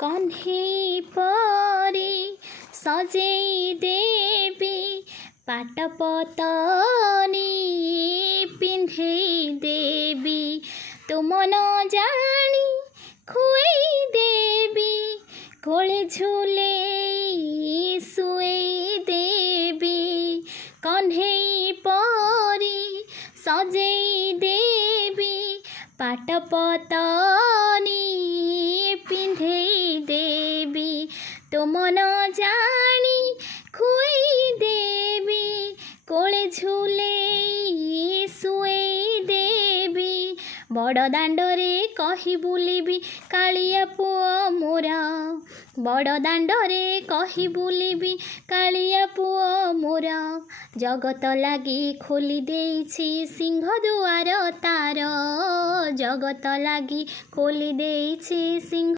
कन्हेई परी सजेई देवी पाटपतनी पिंधेई देवी तुम न जानी खुएई देवी कोले झूले सुएई देवी कन्हेई परी सजेई देवी पाटपतनी पिंधेई देवी तुम न जानी खुएई देवी कोले झूले सुएई देवी बड़ दांडरे कही बुलिबी कालिया पुओ मोरा बड़ दांडरे कही बुलिबी कालिया पुओ मोरा जगत लागी खोली देइछि सिंह दुआर तार जगत लागी खोली देइछि सिंह